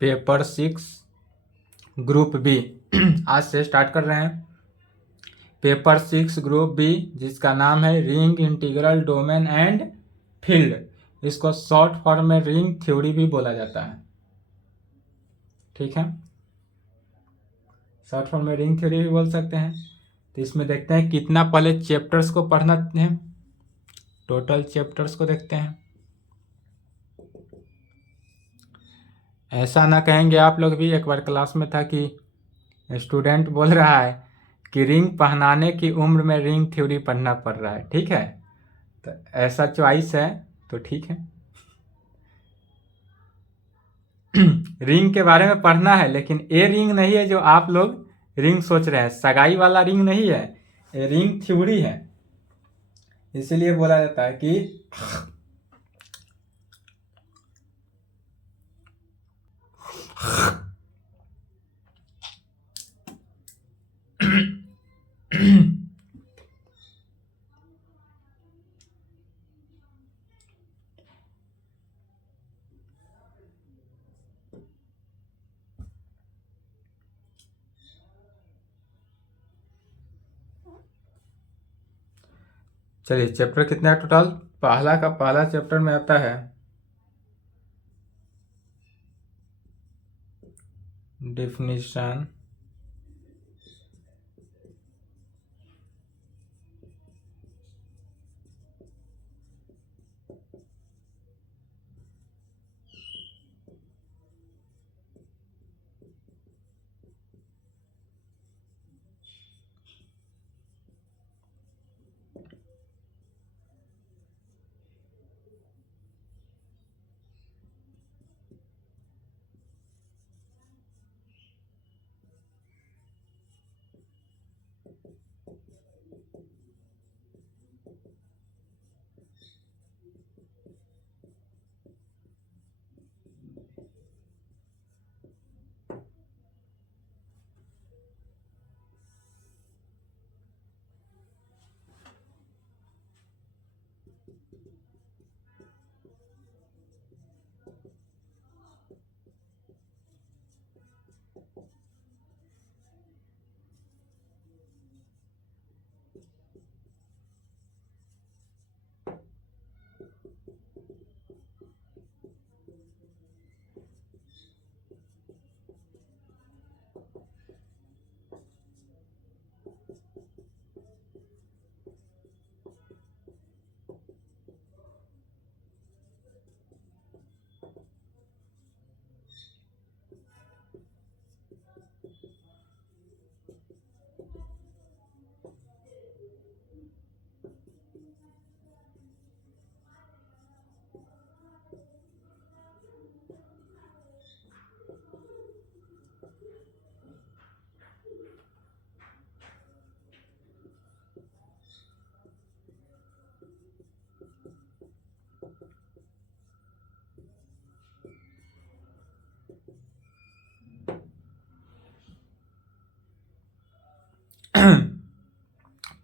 Paper 6 group B आज से start कर रहे हैं। पेपर 6 ग्रुप बी जिसका नाम है ring integral domain and field. इसको शॉर्ट फॉर्म में रिंग थ्योरी भी बोला जाता है। ठीक है, शॉर्ट फॉर्म में रिंग थ्योरी भी बोल सकते हैं। तो इसमें देखते हैं कितना पहले चैप्टर्स को पढ़ना है। टोटल चैप्टर्स को देखते हैं। ऐसा ना कहेंगे आप लोग भी, एक बार क्लास में था कि स्टूडेंट बोल रहा है कि रिंग पहनाने की उम्र में रिंग थ्योरी पढ़ना पड़ रहा है। ठीक है, तो ऐसा चॉइस है तो ठीक है। रिंग के बारे में पढ़ना है, लेकिन ये रिंग नहीं है जो आप लोग रिंग सोच रहे हैं। सगाई वाला रिंग नहीं है, ये रिंग थ्योरी है। इसीलिए बोला जाता है कि चलिए, चैप्टर कितना है टोटल? पहला चैप्टर में आता है डेफिनेशन,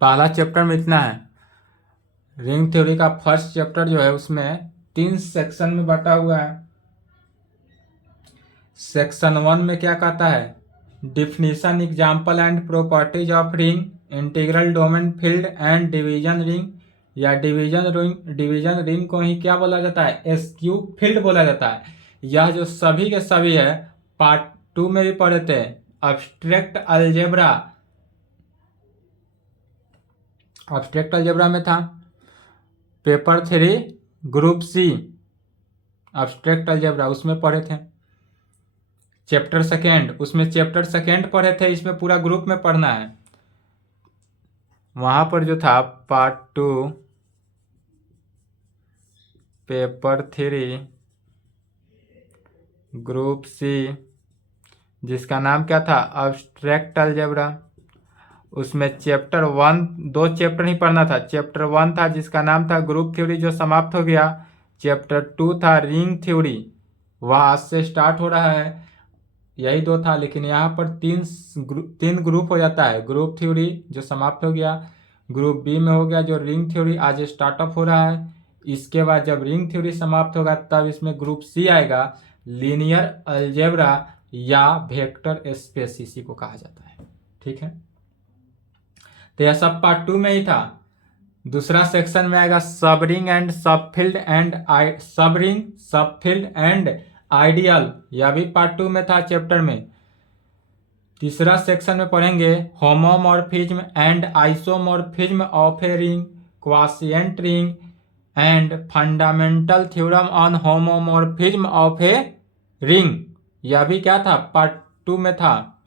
पहला चैप्टर में इतना है। रिंग थ्योरी का फर्स्ट चैप्टर जो है उसमें 3 सेक्शन में बटा हुआ है। सेक्शन 1 में क्या कहता है? Definition, example and properties of ring, integral domain, field and division ring. या डिवीजन रिंग को ही क्या बोला जाता है? एसक्यू फील्ड बोला जाता है। यह जो सभी के सभी है पार्ट 2 में भी पढ़े थे। अब्स्ट्रैक्ट अलजेब्रा, अब्स्ट्रैक्ट अलजेब्रा में था। Paper 3 group C abstract algebra, उसमें पढ़े थे। चैप्टर सेकेंड, उसमें चैप्टर सेकेंड पढ़े थे, इसमें पूरा ग्रुप में पढ़ना है। वहां पर जो था पार्ट 2 पेपर 3 ग्रुप सी, जिसका नाम क्या था, अब्स्ट्रैक्ट अलजेब्रा। उसमें चैप्टर 1, 2 चैप्टर ही पढ़ना था। चैप्टर 1 था जिसका नाम था ग्रुप थ्योरी, जो समाप्त हो गया। चैप्टर 2 था रिंग थ्योरी, वह आज से स्टार्ट हो रहा है। यही 2 था, लेकिन यहाँ पर तीन ग्रुप हो जाता है। ग्रुप थ्योरी जो समाप्त हो गया, ग्रुप बी में हो गया जो रिंग थ्योरी आज स्टार्टअप हो रहा है। इसके बाद जब रिंग थ्योरी समाप्त होगा तब इसमें ग्रुप सी आएगा, लीनियर अलजेब्रा या वेक्टर स्पेस इसी को कहा जाता है। ठीक है, तो यह सब पार्ट 2 में ही था। दूसरा सेक्शन में आएगा subring and subfield and subring subfield and ideal, यह भी पार्ट 2 में था चैप्टर में। तीसरा सेक्शन में पढ़ेंगे homomorphism and isomorphism of a ring, quotient ring and fundamental theorem on homomorphism of a ring, यह भी क्या था, पार्ट 2 में था।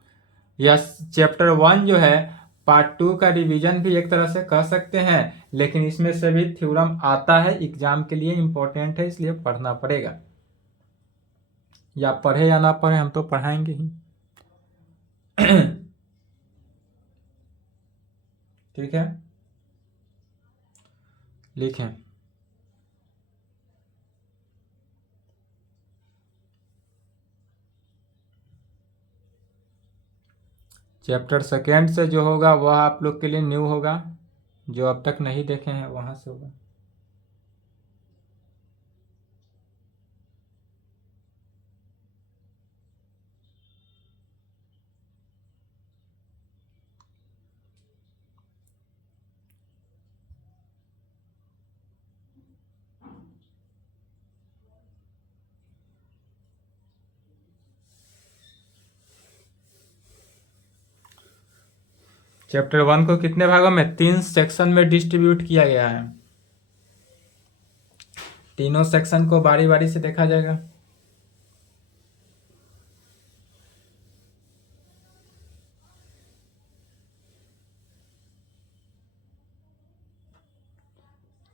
यह चैप्टर 1 जो है पार्ट 2 का रिवीजन भी एक तरह से कह सकते हैं, लेकिन इसमें से भी थ्योरम आता है, एग्जाम के लिए इंपॉर्टेंट है, इसलिए पढ़ना पड़ेगा। या पढ़े या ना पढ़े, हम तो पढ़ाएंगे ही। ठीक है, लिखें। चैप्टर सेकेंड से जो होगा वह आप लोग के लिए न्यू होगा, जो अब तक नहीं देखे हैं वहां से होगा। चैप्टर 1 को कितने भागों में, 3 सेक्शन में डिस्ट्रीब्यूट किया गया है। तीनों सेक्शन को बारी बारी से देखा जाएगा।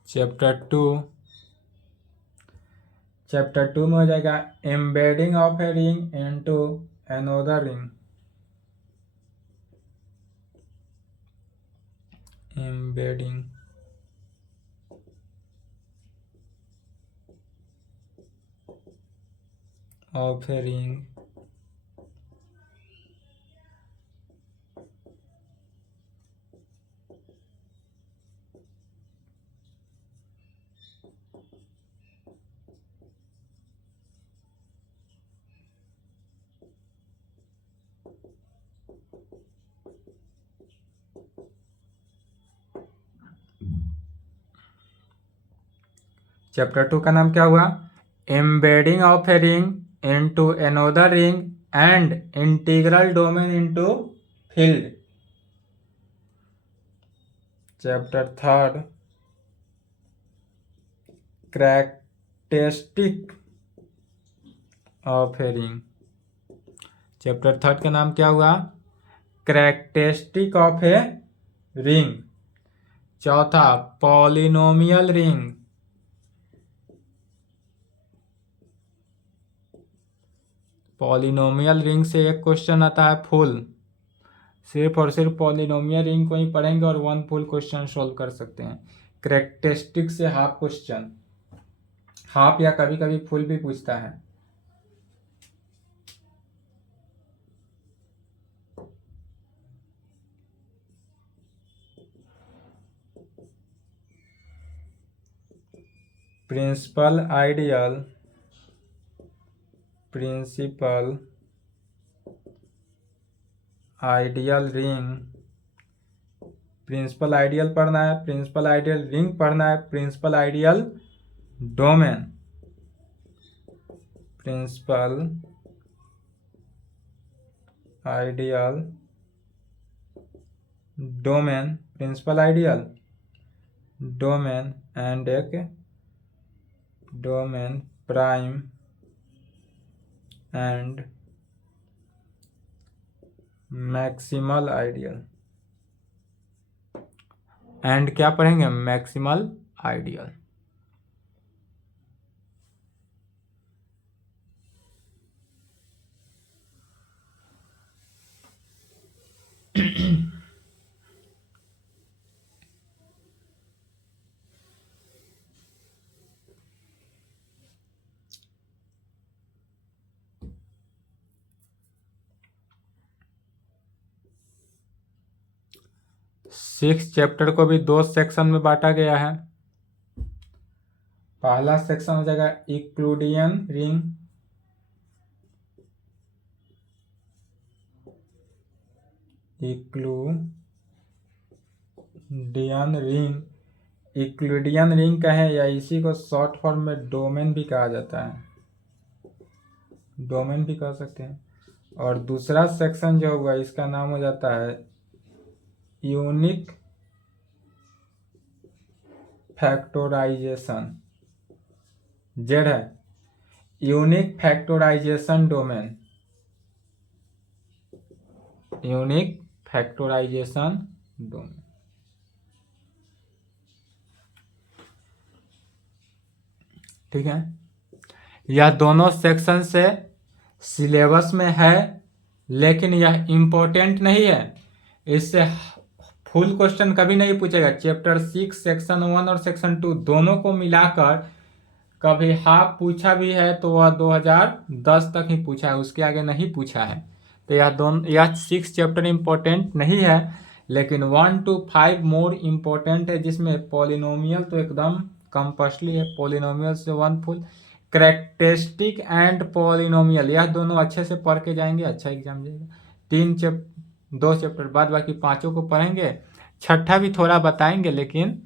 चैप्टर 2 में हो जाएगा embedding of a ring into another ring, embedding of a ring chapter 2 का नाम क्या हुआ, embedding of a ring into another ring and integral domain into field. Chapter 3 characteristic of a ring, chapter 3 का नाम क्या हुआ, कैरेक्टरिस्टिक ऑफ ए रिंग। चौथा polynomial ring, polynomial ring से एक क्वेश्चन आता है फुल, सिर्फ और सिर्फ पॉलिनोमियल रिंग को ही पढ़ेंगे और 1 फुल क्वेश्चन सोल्व कर सकते हैं। कैरेक्टरिस्टिक से हाफ क्वेश्चन, हाफ या कभी कभी फुल भी पूछता है। Principal ideal ring, principal ideal पढ़ना है, प्रिंसिपल आइडियल रिंग पढ़ना है, principal ideal domain, principal ideal domain, principal ideal domain and एक domain prime and maximal ideal, and क्या पढ़ेंगे, मैक्सिमल आइडियल। सिक्स चैप्टर को भी दो सेक्शन में बांटा गया है। पहला सेक्शन हो जाएगा Euclidean ring, Euclidean ring, Euclidean ring कहें या इसी को शॉर्ट फॉर्म में डोमेन भी कहा जाता है, डोमेन भी कह सकते हैं। और दूसरा सेक्शन जो होगा इसका नाम हो जाता है यूनिक फैक्टोराइजेशन, जेड है unique factorisation domain, unique factorisation domain. ठीक है, यह दोनों सेक्शन से सिलेबस में है, लेकिन यह इम्पोर्टेंट नहीं है। इससे फुल क्वेश्चन कभी नहीं पूछेगा। चैप्टर 6 सेक्शन 1 और सेक्शन 2 दोनों को मिलाकर कभी हाफ पूछा भी है तो वह 2010 तक ही पूछा है, उसके आगे नहीं पूछा है। तो यह 6 चैप्टर इम्पोर्टेंट नहीं है, लेकिन 1 to 5 मोर इम्पोर्टेंट है, जिसमें पॉलिनोमियल तो एकदम कंपल्सरी है, पॉलिनोमियल से 1 फुल, कैरेक्टरिस्टिक एंड पॉलिनोमियल, यह दोनों अच्छे से पढ़ के जाएंगे, अच्छा एग्जाम जाएगा। 2 चैप्टर बाद बाकी पांचों को पढ़ेंगे, छठा भी थोड़ा बताएंगे, लेकिन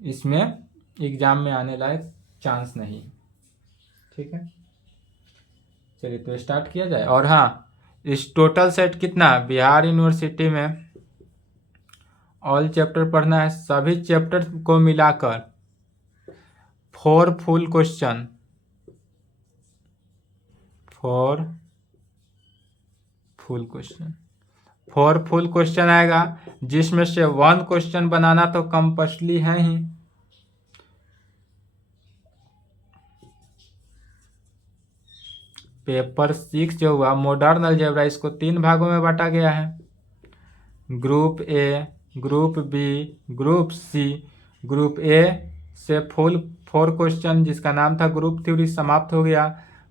इसमें एग्जाम में आने लायक चांस नहीं। ठीक है, चलिए तो स्टार्ट किया जाए। और हाँ, इस टोटल सेट कितना, बिहार यूनिवर्सिटी में ऑल चैप्टर पढ़ना है, सभी चैप्टर को मिलाकर 4 फुल क्वेश्चन, 4 फुल क्वेश्चन आएगा, जिसमें से 1 क्वेश्चन बनाना तो कंपल्सरी है ही। पेपर 6 जो हुआ मॉडर्न अलजेब्रा, इसको 3 भागों में बांटा गया है, group A, group B, group C. Group A से फुल 4 क्वेश्चन जिसका नाम था ग्रुप थ्योरी समाप्त हो गया।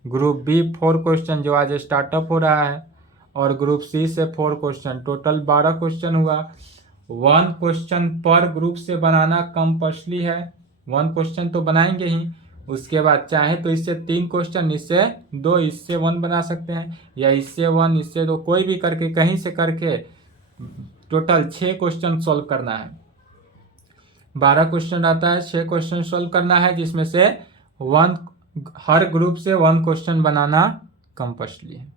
ग्रुप बी 4 क्वेश्चन जो आज स्टार्टअप हो रहा है, और ग्रुप सी से 4 क्वेश्चन, टोटल 12 क्वेश्चन हुआ। 1 क्वेश्चन पर ग्रुप से बनाना कंपल्सरी है, 1 क्वेश्चन तो बनाएंगे ही। उसके बाद चाहे तो इससे 3 क्वेश्चन, इससे 2, इससे 1 बना सकते हैं, या इससे 1, इससे 2, कोई भी करके कहीं से करके टोटल 6 क्वेश्चन सॉल्व करना है। 12 क्वेश्चन आता है, 6 क्वेश्चन सॉल्व करना है, जिसमें से 1 हर ग्रुप से 1 क्वेश्चन बनाना कंपल्सरी है।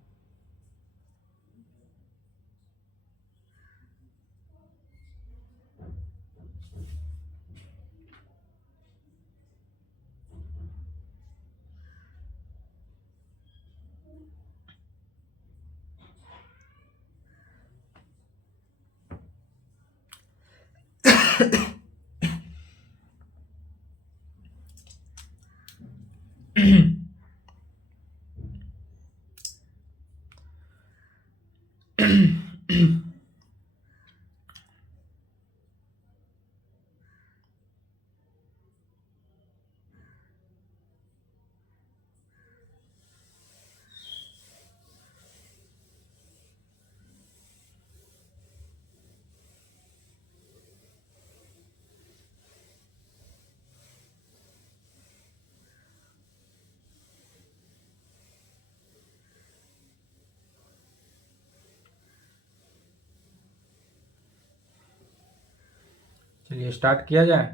चलिए स्टार्ट किया जाए।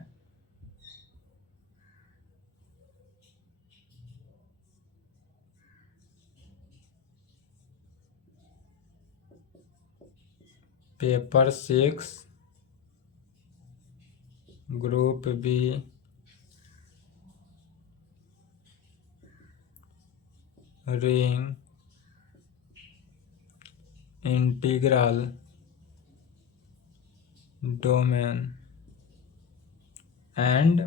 Paper 6 group B ring integral domain and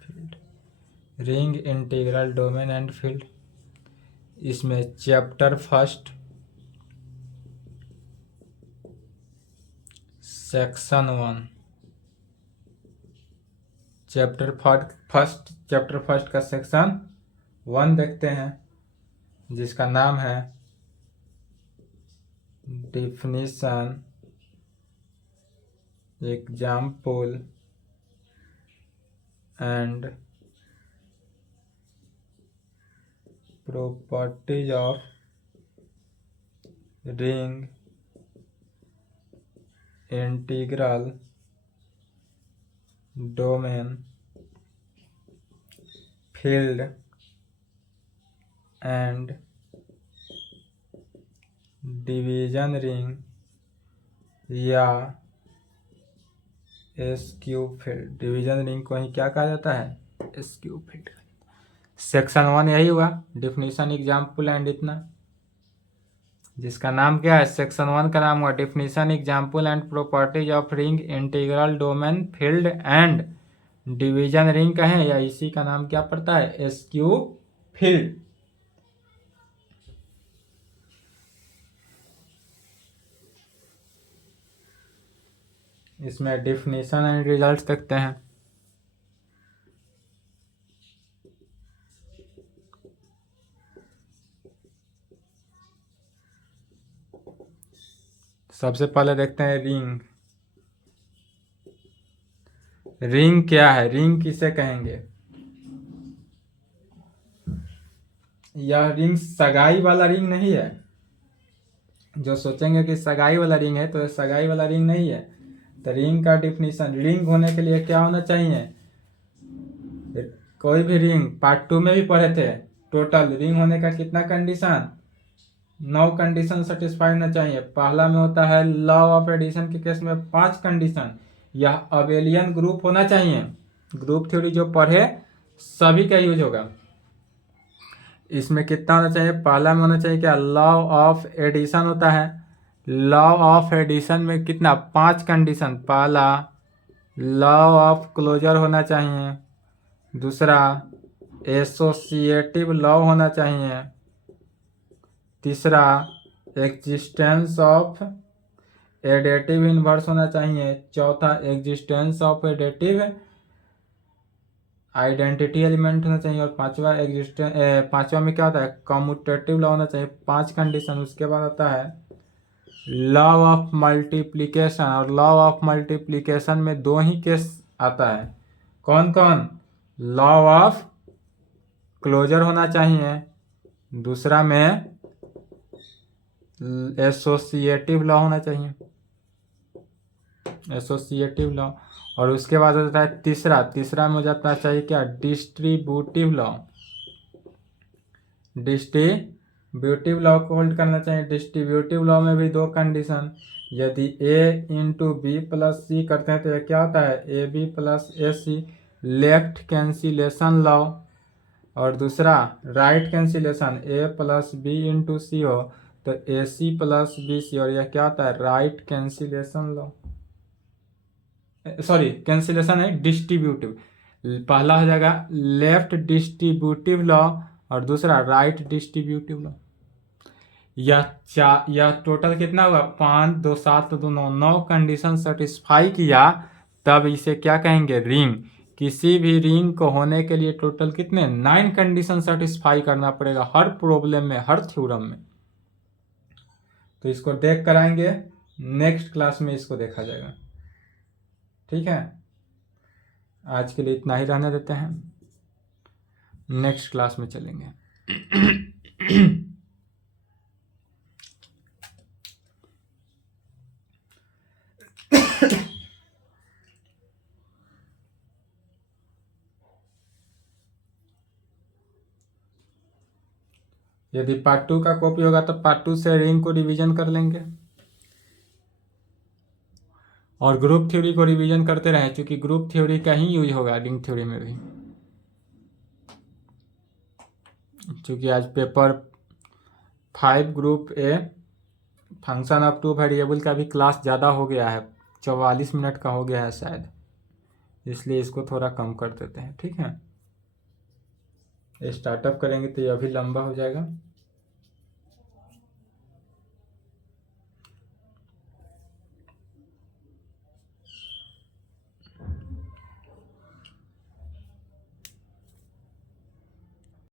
field, ring integral domain and field. इसमें chapter first section 1, chapter first का सेक्शन 1 देखते हैं, जिसका नाम है definition example and properties of ring integral domain field and division ring या skew field. Division ring को ही क्या कहा जाता है? SQ field. सेक्शन 1 यही हुआ, डिफिनीशन एग्जाम्पल एंड इतना, जिसका नाम क्या है? सेक्शन 1 का नाम हुआ definition example and properties of ring integral domain field and division ring कहें या इसी का नाम क्या पड़ता है? SQ field. इसमें डिफिनीशन एंड रिजल्ट देखते हैं। सबसे पहले देखते हैं रिंग। रिंग क्या है? रिंग किसे कहेंगे? यह रिंग सगाई वाला रिंग नहीं है। जो सोचेंगे कि सगाई वाला रिंग है, तो यह सगाई वाला रिंग नहीं है। तो रिंग का डिफिनीशन, रिंग होने के लिए क्या होना चाहिए? कोई भी रिंग पार्ट 2 में भी पढ़े थे, टोटल रिंग होने का कितना कंडीशन? 9 कंडीशन सेटिस्फाई होना चाहिए। पहला में होता है लॉ ऑफ एडिशन के केस में 5 कंडीशन। यह अबेलियन ग्रुप होना चाहिए। ग्रुप थ्योरी जो पढ़े सभी का यूज होगा। इसमें कितना होना चाहिए? पहला में होना चाहिए क्या? लॉ ऑफ एडिशन होता है। लॉ ऑफ एडिशन में कितना? 5 कंडीशन। पहला लॉ ऑफ क्लोजर होना चाहिए। दूसरा एसोसिएटिव लॉ होना चाहिए। तीसरा एग्जिस्टेंस ऑफ एडेटिव इनवर्स होना चाहिए। चौथा existence of additive identity element होना चाहिए। और पांचवा में क्या होता है? कम्यूटेटिव लॉ होना चाहिए। 5 कंडीशन। उसके बाद आता है लॉ ऑफ मल्टीप्लिकेशन, और लॉ ऑफ मल्टीप्लिकेशन में 2 ही केस आता है। कौन कौन? लॉ ऑफ क्लोजर होना चाहिए, दूसरा में एसोसिएटिव लॉ होना चाहिए, एसोसिएटिव लॉ। और उसके बाद होता है तीसरा में हो जाता चाहिए क्या? Distributive law. डिस्ट्रीब्यूटिव लॉ को होल्ड करना चाहिए। डिस्ट्रीब्यूटिव लॉ में भी 2 कंडीशन। यदि a into B plus C करते हैं तो यह क्या होता है? A B plus A C, left cancellation law. और दूसरा right cancellation, a plus B into C हो तो ए सी प्लस बी सी, और यह क्या होता है? Right cancellation law. Sorry, cancellation है डिस्ट्रीब्यूटिव। पहला हो जाएगा लेफ्ट डिस्ट्रीब्यूटिव लॉ और दूसरा राइट डिस्ट्रीब्यूटिव लॉ। यह टोटल कितना हुआ? 5 2 7 2 9, 9 कंडीशन सेटिस्फाई किया, तब इसे क्या कहेंगे? रिंग। किसी भी रिंग को होने के लिए टोटल कितने? 9 कंडीशन सेटिस्फाई करना पड़ेगा हर प्रॉब्लम में, हर थ्योरम में। तो इसको देख कर आएंगे, नेक्स्ट क्लास में इसको देखा जाएगा। ठीक है, आज के लिए इतना ही रहने देते हैं, नेक्स्ट क्लास में चलेंगे। यदि पार्ट 2 का कॉपी होगा तो पार्ट 2 से रिंग को रिवीजन कर लेंगे और ग्रुप थ्योरी को रिवीजन करते रहें, क्योंकि ग्रुप थ्योरी का ही यूज होगा रिंग थ्योरी में भी। क्योंकि आज paper 5 group a function of two variable का भी क्लास ज़्यादा हो गया है, 44 मिनट का हो गया है शायद, इसलिए इसको थोड़ा कम कर देते हैं। ठीक है, स्टार्टअप करेंगे तो यह भी लंबा हो जाएगा।